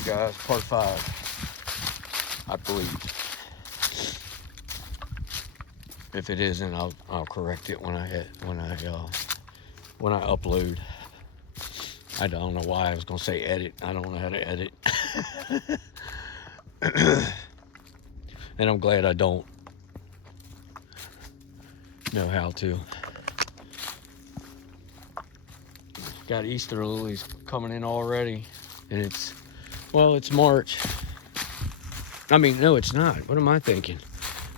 Okay, guys, part 5, I believe. If it isn't, I'll correct it when I upload. I don't know why I was gonna say edit. I don't know how to edit, and I'm glad I don't know how to. Got Easter lilies coming in already, and it's March. I mean, no, it's not. What am I thinking?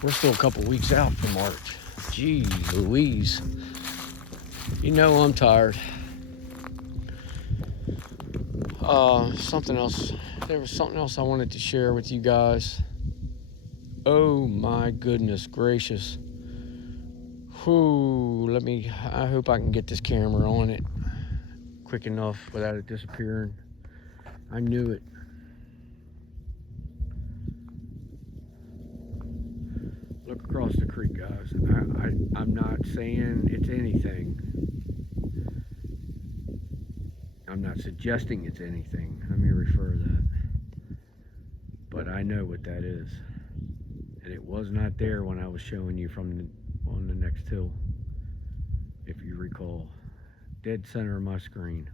We're still a couple weeks out from March. Gee Louise. You know I'm tired. Something else. There was something else I wanted to share with you guys. Oh my goodness gracious. Whew, I hope I can get this camera on it quick enough without it disappearing. I knew it. Look across the creek, guys. I'm not saying it's anything. I'm not suggesting it's anything. Let me refer that. But I know what that is. And it was not there when I was showing you on the next hill. If you recall. Dead center of my screen.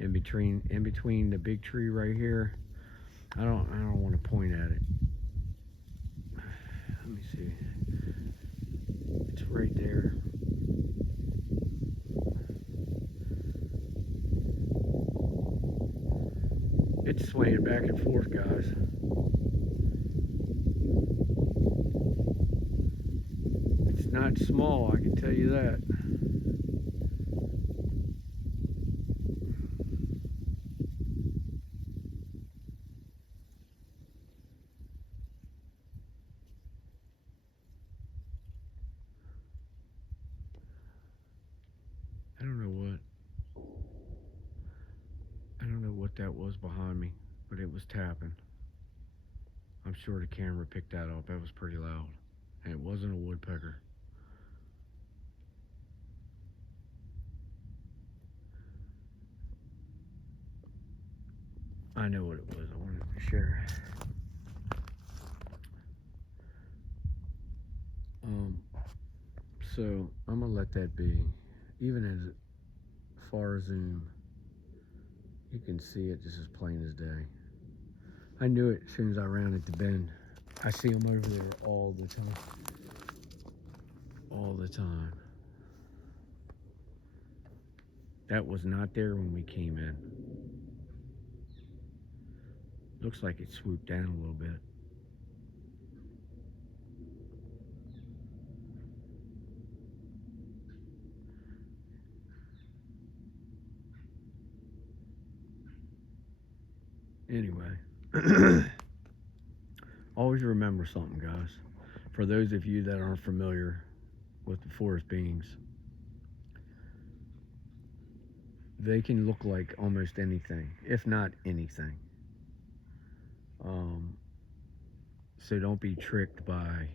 In between the big tree right here. I don't want to point at it. Let me see. It's right there. It's swaying back and forth, guys. It's not small, I can tell you that. I don't know what that was behind me, but it was tapping. I'm sure the camera picked that up. That was pretty loud. And it wasn't a woodpecker. I know what it was. I wanted to share. So I'm gonna let that be. Even as far zoom, you can see it just as plain as day. I knew it as soon as I rounded the bend. I see them over there all the time. All the time. That was not there when we came in. Looks like it swooped down a little bit. Anyway, always remember something, guys. For those of you that aren't familiar with the forest beings, they can look like almost anything, if not anything. So don't be tricked by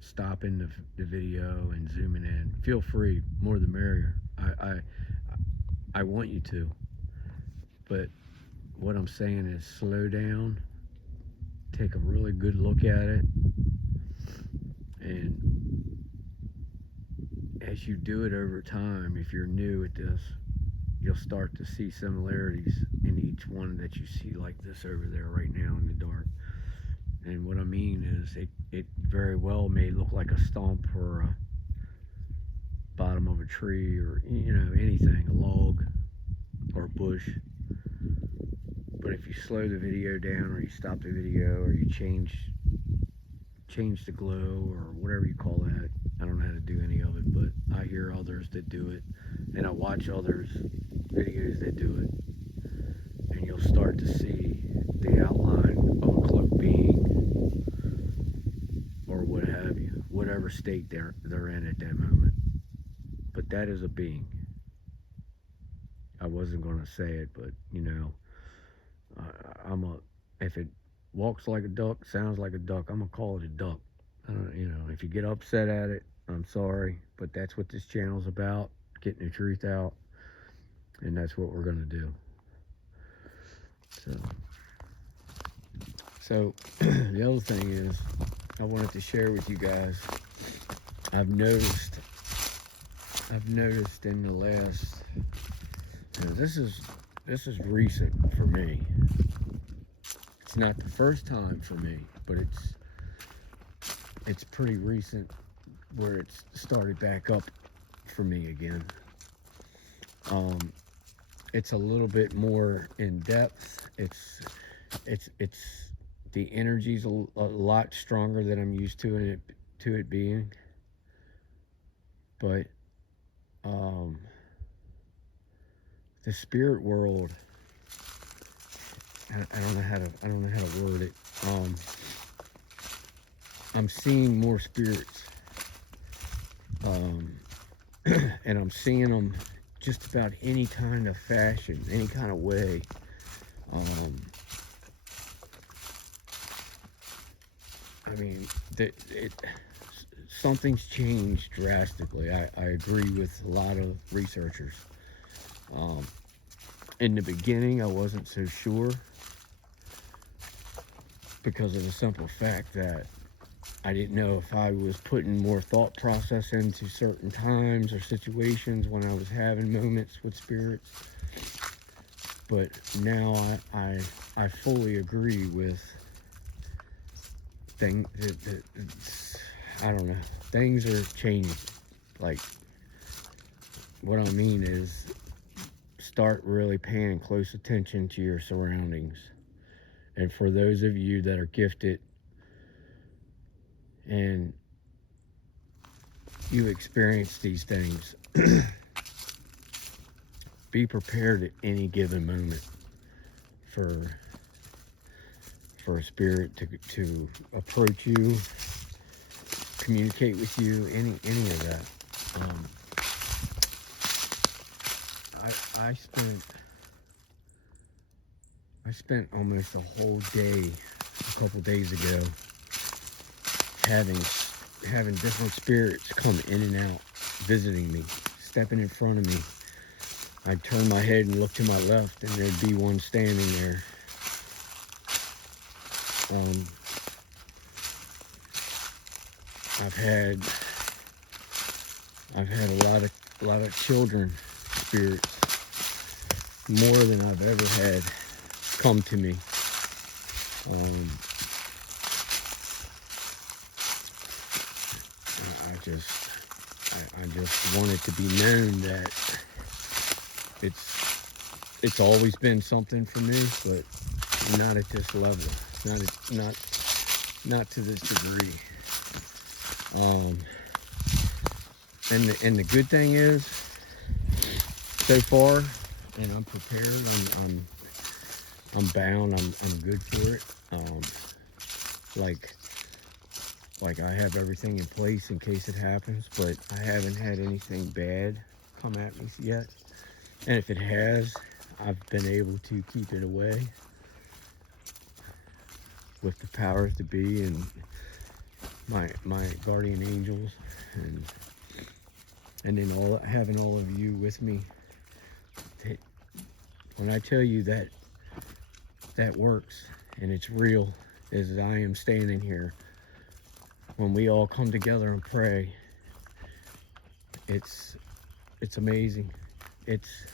stopping the video and zooming in. Feel free, more the merrier. I want you to, but what I'm saying is slow down, take a really good look at it, and as you do it over time, if you're new at this, you'll start to see similarities in each one that you see like this over there right now in the dark. And what I mean is it very well may look like a stump or a bottom of a tree or anything, a log or a bush. But if you slow the video down or you stop the video or you change the glow or whatever you call that, I don't know how to do any of it, but I hear others that do it and I watch others videos that do it, and you'll start to see the outline of a cloaked being or what have you, whatever state they're in at that moment. But that is a being. I wasn't going to say it, but if it walks like a duck, sounds like a duck, I'm gonna call it a duck. If you get upset at it, I'm sorry, but that's what this channel's about, getting the truth out, and that's what we're gonna do. So So the other thing is, I wanted to share with you guys. I've noticed. I've noticed in the last. This is recent for me. It's not the first time for me, but it's pretty recent where it's started back up for me again. Um, it's a little bit more in depth. It's the energy's a lot stronger than I'm used to it being. But um, the spirit world, I don't know how to word it. Um, I'm seeing more spirits, um, and I'm seeing them just about any kind of fashion, any kind of way. Um, I mean, something's changed drastically. I agree with a lot of researchers. Um, in the beginning, I wasn't so sure because of the simple fact that I didn't know if I was putting more thought process into certain times or situations when I was having moments with spirits. But now I fully agree with things. I don't know. Things are changing. Like, what I mean is, start really paying close attention to your surroundings. And for those of you that are gifted and you experience these things, be prepared at any given moment for a spirit to approach you, communicate with you, any of that. Um, I spent almost a whole day a couple days ago having different spirits come in and out, visiting me, stepping in front of me. I'd turn my head and look to my left, and there'd be one standing there. Um, I've had a lot of children spirits, more than I've ever had come to me. Um, I just want it to be known that it's always been something for me, but not at this level, not to this degree. Um, and the good thing is, so far, and I'm prepared. I'm bound. I'm good for it. Like I have everything in place in case it happens, but I haven't had anything bad come at me yet. And if it has, I've been able to keep it away with the powers to be and my guardian angels, and then having all of you with me. When I tell you that works and it's real, as I am standing here, when we all come together and pray, it's amazing. It's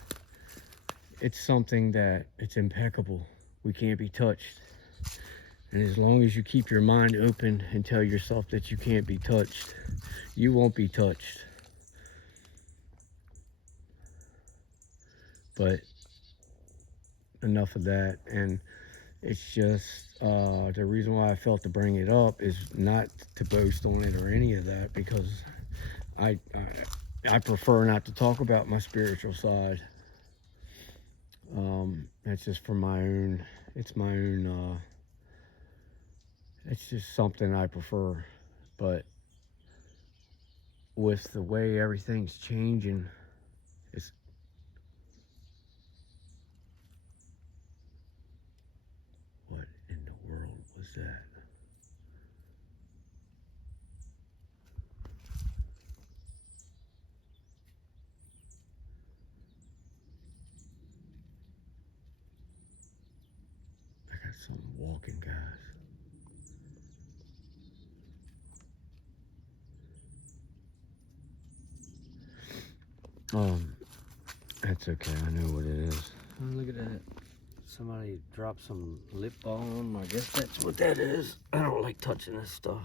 something that it's impeccable. We can't be touched. And as long as you keep your mind open and tell yourself that you can't be touched, you won't be touched. But enough of that. And it's just the reason why I felt to bring it up is not to boast on it or any of that, because I prefer not to talk about my spiritual side. That's just for my own. It's my own. It's just something I prefer. But with the way everything's changing, it's what in the world was that? I got something walking, guys. That's okay. I know what it is. Oh, look at that. Somebody dropped some lip balm. I guess that's what that is. I don't like touching this stuff.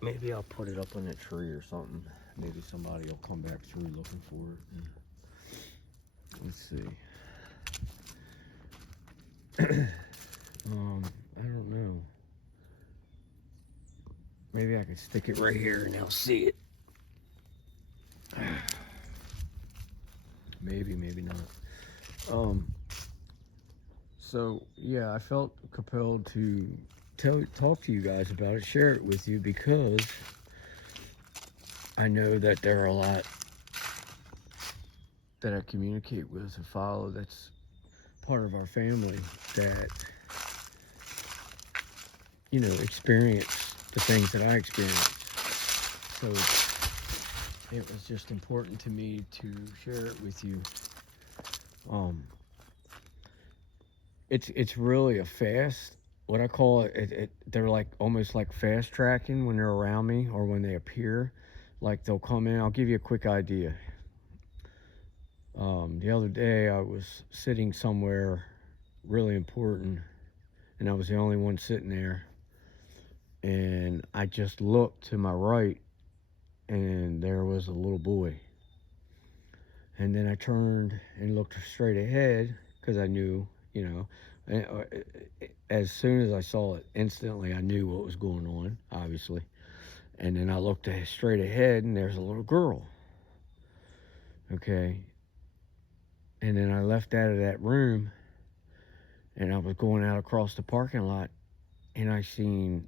Maybe I'll put it up on a tree or something. Maybe somebody will come back through looking for it. Let's see. I don't know. Maybe I could stick it right here and they'll see it. Maybe, maybe not. So yeah, I felt compelled to talk to you guys about it, share it with you, because I know that there are a lot that I communicate with and follow that's part of our family that, you know, experience the things that I experienced. So it was just important to me to share it with you. It's really a fast, what I call it, they're like almost like fast tracking when they're around me or when they appear. Like they'll come in. I'll give you a quick idea. The other day I was sitting somewhere really important, and I was the only one sitting there, and I just looked to my right, and there was a little boy. And then I turned and looked straight ahead because I knew, you know, as soon as I saw it, instantly I knew what was going on, obviously. And then I looked straight ahead, and there's a little girl. Okay. And then I left out of that room, and I was going out across the parking lot, and I seen,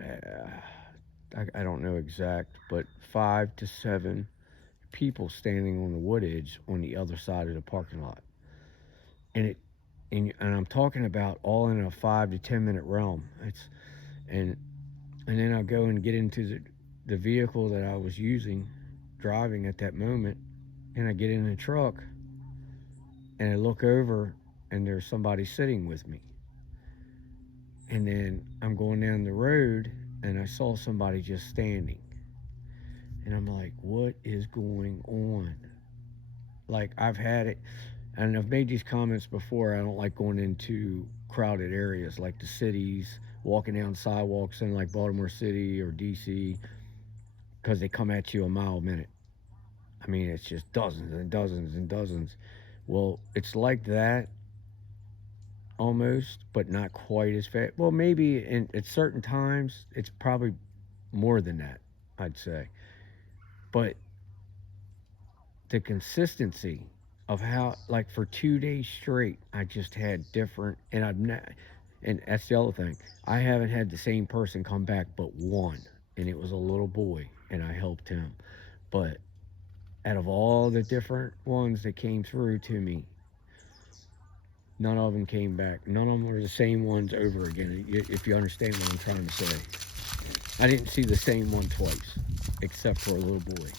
I don't know exact, but 5 to 7 people standing on the wood edge on the other side of the parking lot. And I'm talking about all in a 5 to 10 minute realm. And then I go and get into the vehicle that I was driving at that moment, and I get in the truck, and I look over, and there's somebody sitting with me. And then I'm going down the road, and I saw somebody just standing. And I'm like, what is going on? Like, I've had it, and I've made these comments before. I don't like going into crowded areas like the cities, walking down sidewalks in like Baltimore City or DC, because they come at you a mile a minute. I mean, it's just dozens and dozens and dozens. Well, it's like that almost, but not quite as fast. Well, maybe at certain times, it's probably more than that, I'd say. But the consistency of how, like for 2 days straight, I just had different, and I've not, and that's the other thing. I haven't had the same person come back but one, and it was a little boy, and I helped him. But out of all the different ones that came through to me, none of them came back. None of them were the same ones over again, if you understand what I'm trying to say. I didn't see the same one twice, except for a little boy.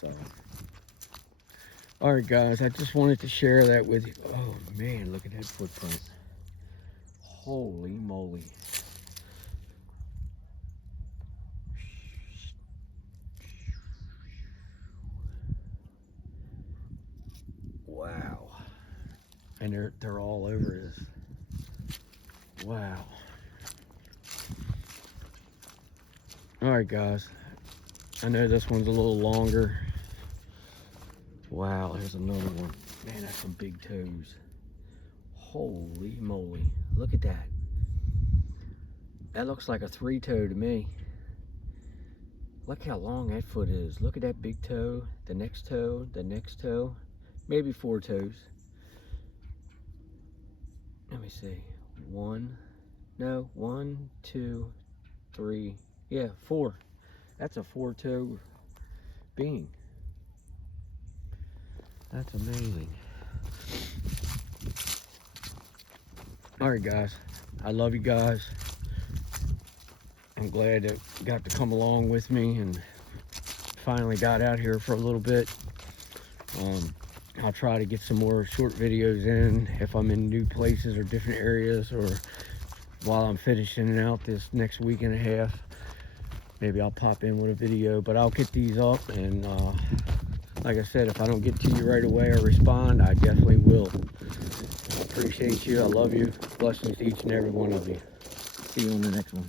So, all right, guys, I just wanted to share that with you. Oh, man, look at that footprint. Holy moly. Wow. And they're all over this. Wow. All right, guys. I know this one's a little longer. Wow, there's another one. Man, that's some big toes. Holy moly. Look at that. That looks like a 3-toe to me. Look how long that foot is. Look at that big toe, the next toe, the next toe. Maybe 4 toes. Let me see. 1, 2, 3. Yeah, 4. That's a 4-toe being. That's amazing. All right, guys. I love you guys. I'm glad that you got to come along with me and finally got out here for a little bit. I'll try to get some more short videos in if I'm in new places or different areas, or while I'm finishing it out this next week and a half, maybe I'll pop in with a video. But I'll get these up, and like I said, if I don't get to you right away or respond, I definitely will. I appreciate you. I love you. Blessings to each and every one of you. See you on the next one.